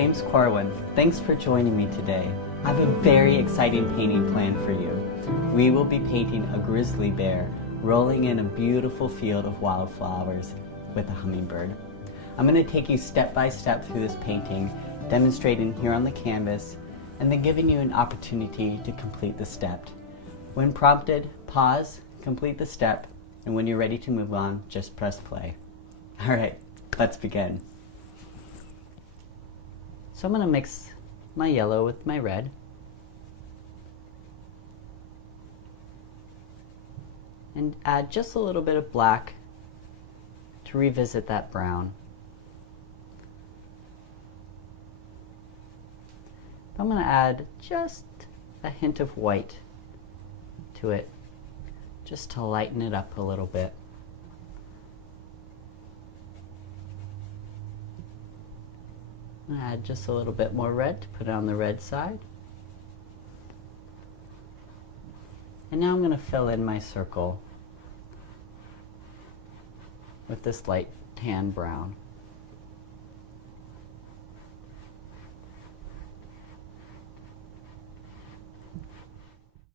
name's Corwin. Thanks for joining me today. I have a very exciting painting planned for you. We will be painting a grizzly bear rolling in a beautiful field of wildflowers with a hummingbird. I'm going to take you step by step through this painting, demonstrating here on the canvas, and then giving you an opportunity to complete the step. When prompted, pause, complete the step, and when you're ready to move on, just press play. All right, let's begin. So I'm going to mix my yellow with my red. And add just a little bit of black to revisit that brown. I'm going to add just a hint of white to it, just to lighten it up a little bit. I'm going to add just a little bit more red to put it on the red side. And now I'm going to fill in my circle with this light tan brown.